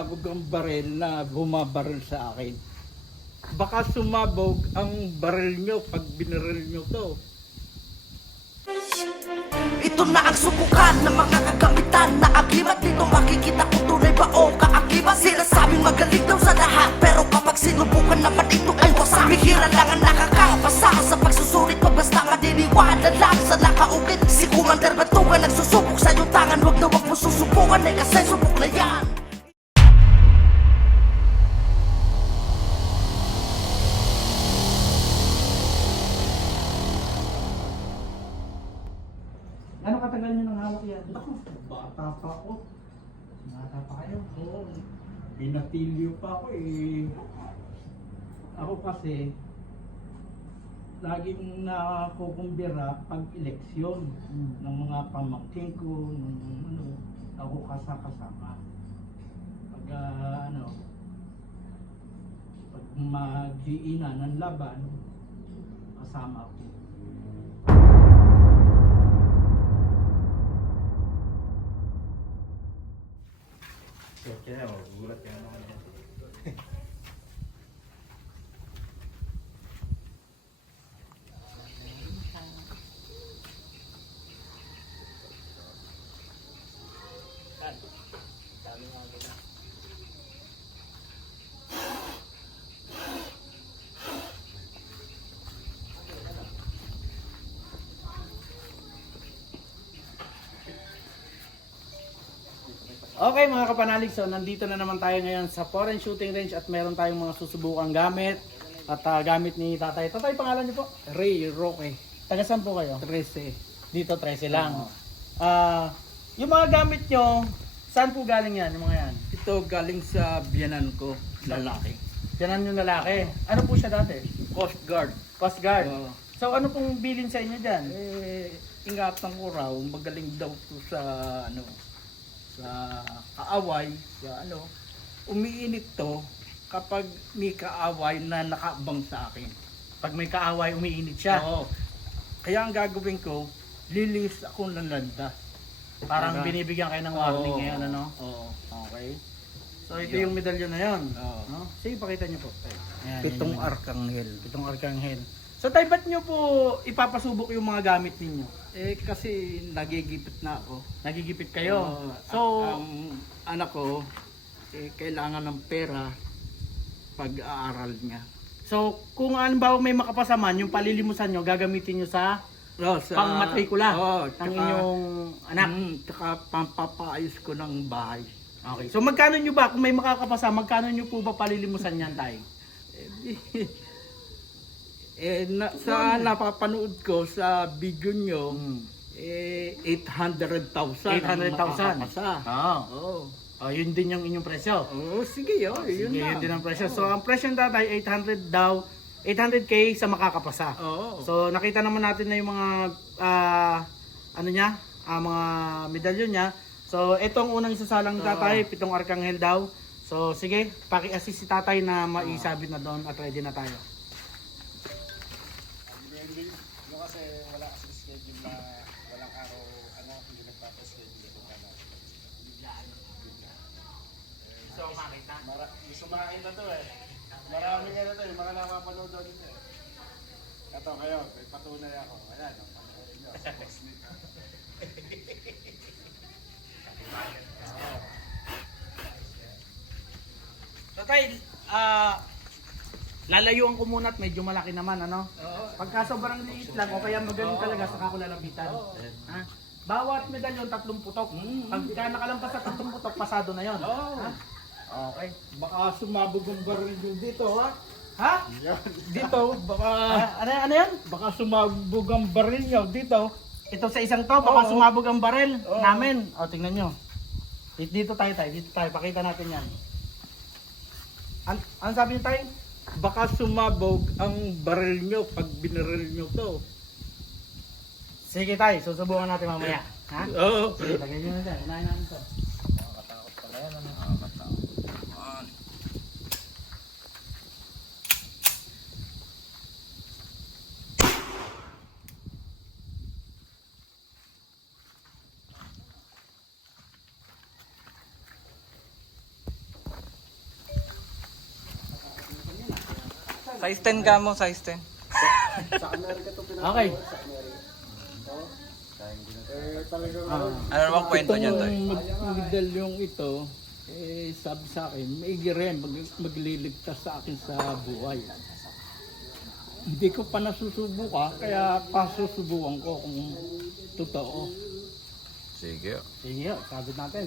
sumabog ang baril na bumabaril sa akin. Baka sumabog ang baril nyo pag binaril nyo to. Ito na ang subukan ng mga kagamitan na agimat. Dito makikita kung tunay ba o kaagimat. Sila sabing magaling daw sa lahat, pero kapag sinubukan naman ito ay wasak. Bihira lang ang nakakapasa sa pagsusulit, pag basta madiniwala lang sa nakaukit. Si Commander Batugan nagsusubok sa iyong tangan. Huwag na huwag mo susubukan eh, kasi subok na yan. Ano katagal nyo nang hawak yan? Naku, bata pa ako. Bata pa kayo. Oo, pinatilyo pa ako eh. Ako kasi, laging nakukumbira pag eleksyon ng mga pamangkin ko, ng ano, ako kasama. Pag pag magdiinan ng laban, kasama ko. Kaya gulat ka naman yan. Okay mga kapanalig, so nandito na naman tayo ngayon sa foreign shooting range at meron tayong mga susubukang gamit at gamit ni tatay. Tatay, pangalan niyo po? Ray Roque, Taga saan po kayo? 13. Dito 13 lang. Yung mga gamit nyo, saan po galing yan? Yung mga yan? Ito galing sa biyanan ko, lalaki. Yan yung lalaki. Ano po siya dati? Coast Guard. Coast Guard. Oo. So ano pong bilin sa inyo dyan? Ingatan ko raw, magaling daw to sa sa kaaway, sa umiinit to kapag may kaaway na nakaabang sa akin. Pag may kaaway, umiinit siya. Oo. Kaya ang gagawin ko, lilis ako ng landa. Parang Para- binibigyan kayo ng warning Oo. ngayon, ano? Oo. Okay. So ito Yun. yung medalyon na yun. Oo. No? Sige, pakita nyo po. Ayan, Pitong yun yung- arkanghel. Pitong arkanghel. So tayo, ba't nyo po ipapasubok yung mga gamit ninyo? Kasi nagigipit na ako. Nagigipit kayo. Oo. So, Ang anak ko, kailangan ng pera pag-aaral niya. so kung halimbawa may makapasaman, yung palilimusan nyo, gagamitin nyo sa pangmatrikula ng inyong anak. Tsaka pampapaayos ko ng bahay. Okay. So magkano nyo ba, kung may makakapasa, magkano nyo po ba palilimusan yan, tay? Sa napapanood ko sa video nyo, Hmm. 800,000. 800,000. Oo. Oo. Oh, yun din yung inyong presyo. Oo, sige, yun Sige, na. yun din ang presyo. So ang presyo ng tatay, 800 daw, 800k sa makakapasa. Oo. So nakita naman natin na yung mga mga medalyon niya. So itong unang isasalang ni tatay, pitong arkanghel daw. So sige, paki-assist si tatay na maisabit na doon at ready na tayo. Hindi kasi wala kasi schedule na walang araw, hindi nagpapaschedule ito na So makita. sumakin na to eh. Maraming ano to, yung mga napapanood doon nito eh. Ito kayo, may patunay ako. Ayan, ang panood nyo. Boss Nick. Tatay, lalayuan ko muna at medyo malaki naman, ano? Oo. Pagka sobrang liit lang o kaya magaling talaga saka ko lalapitan. Ha? Bawat medalyon 30 putok. Pagka nakalampas sa 30 putok, pasado na 'yon. Oo. Ha? Okay. Baka sumabog ang baril nyo dito, ha? Ha? Dito, baka... Ano 'yan? Baka sumabog ang baril nyo dito. Ito sa isang to, baka Oo. sumabog ang barel Oo. namin. O, tingnan nyo. Dito tayo, pakita natin yan. Ano sabi niyo tayo? Baka sumabog ang baril nyo pag binaril nyo to. Sige tayo, susubukan natin mamaya. Ha? Oo. Sige, lagay nyo na dyan. Unahin natin to. Nakakatakot pala yan, ano? Size 10 ka mo, size 10. Sa Amerika to pinagawa. Okay. Sa Amerika. Oh. Talagang Ano namang kwento niyan, Tay? Medalyong ito, sabi sa akin, maigi rin, magliligtas sa akin sa buhay. Hindi ko pa nasusubukan, kaya pasusubukan ko kung totoo. Sige. Sige, sabit natin.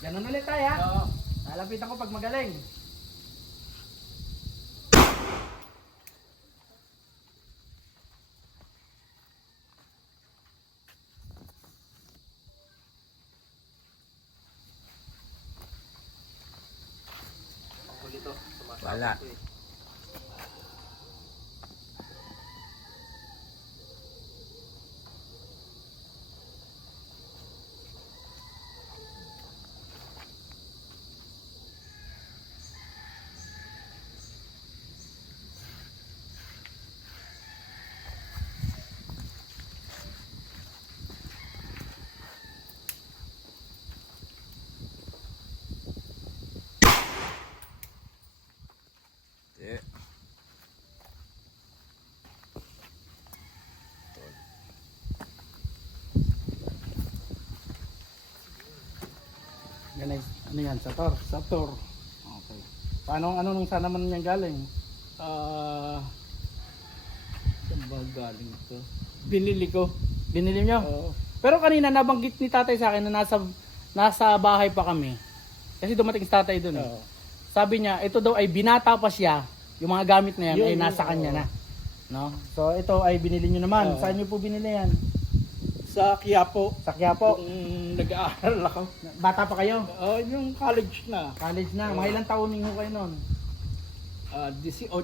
Ganun ulit tayo ha. Lalapitan ko pag magaling. Wala. Eh. Yan ay, ano yan, sator. Sator, Okay. Paano, ano nung sana man yan galing? saan ba galing ito? Binili ko. Binili nyo? Oo. Pero kanina nabanggit ni tatay sa akin na nasa bahay pa kami. Kasi dumating si tatay dun eh. Oo. Sabi niya, ito daw ay binata pa siya. Yung mga gamit na yan Yun, ay nasa oo. kanya na. No? So ito ay binili nyo naman. Oo. Saan nyo po binili yan? Sa Quiapo, Sa Quiapo. nag-aaral ako. Bata pa kayo? Yung college na. College na. Mga ilang taon ninyo kayo nun? 18. 18.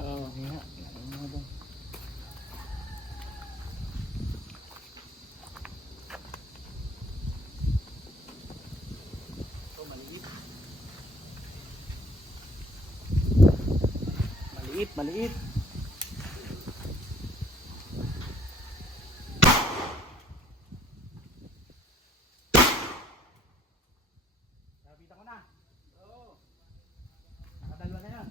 Oo. Yeah. Ano to? Maliit, maliit. Nakita ko na. Oo. Nakadalwa na yan.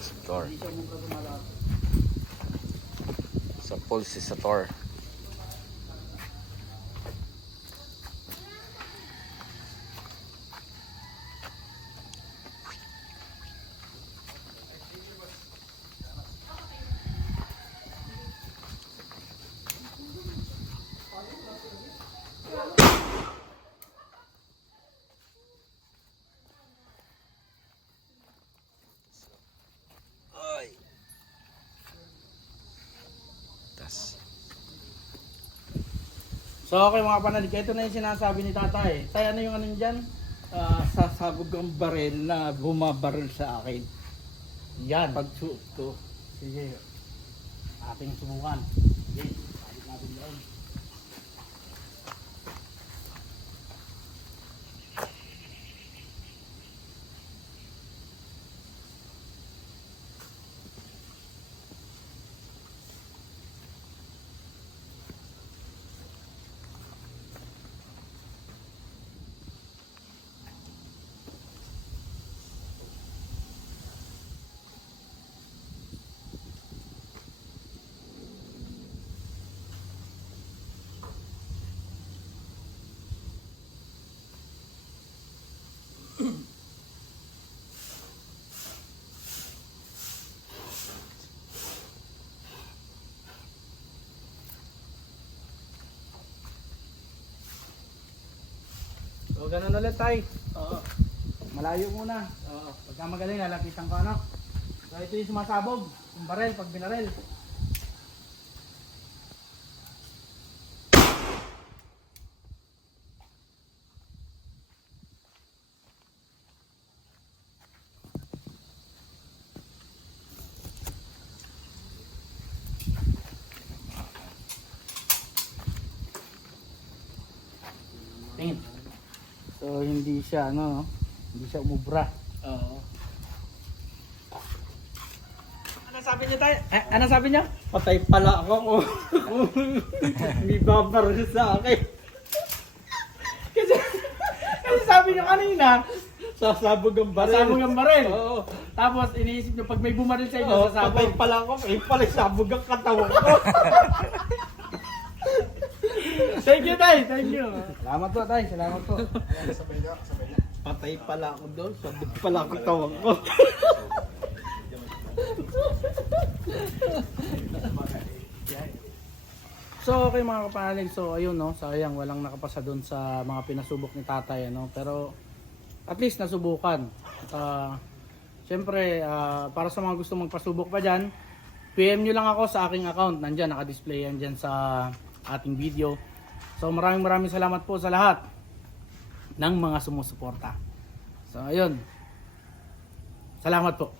Sator. Sa pool si Sator. Tas. So okay mga panalig, ito na yung sinasabi ni tatay. Tay, ano yung ano dyan? Sasabog ang baril na bumabaril sa akin. Yan. Pagsuot ko. Sige. Ating subukan. Sige. Sabit natin doon. So ganun ulit tay. Oo. Malayo muna. Oo. Pagka magaling, lalapitan ko ano. So ito yung sumasabog. Yung barel, pag binarel. Tingin. So hindi siya ano, no? Hindi siya umubra. Oo. Ano sabi niya tayo? Ano sabi niya? Patay pala ako kung may babaril sa akin. Kasi sabi niya kanina, Sasabog ang baril. pasabog ang baril. Oo. Tapos iniisip niya pag may bumaril sa inyo, Oo, sasabog. patay pala ako. Eh, pala sabog ang katawan ko. Thank you, Tay. Thank you. Salamat po, Tay. Salamat po. Patay pala ako doon. Sabog pala ang katawan ko. So, okay mga kapanalig. So, ayun, no. Sayang, walang nakapasa doon sa mga pinasubok ni tatay, ano. Pero, at least nasubukan. At, syempre, para sa mga gusto magpasubok pa dyan, PM nyo lang ako sa aking account. Nandyan, nakadisplay yan dyan sa ating video. So, maraming salamat po sa lahat ng mga sumusuporta. So, ayun. Salamat po.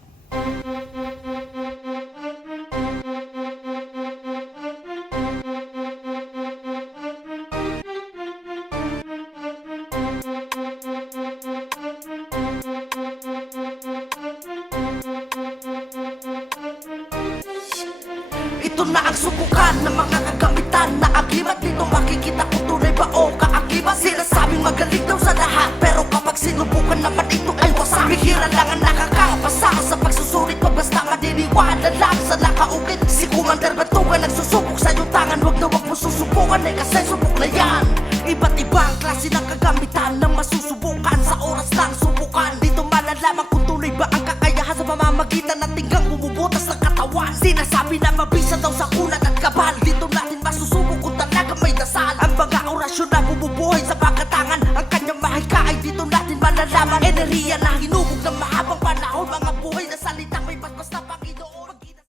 Ito na ang subukan ng mga kagamitan na agimat dito makikita kung tunay ba o kaakibat. Sila sabing magaling daw sa lahat, pero kapag sinubukan naman ito ay wasak. Bihira lang ang nakakapasa sa pagsusulit ko, basta madiniwala lang sa nakaukit. Si Commander Batugan nagsusubok sa iyong tangan, wag na wag mo susubukan, eh kasi subok na yan. Iba't ibang klase ng kagamitan na masusubukan.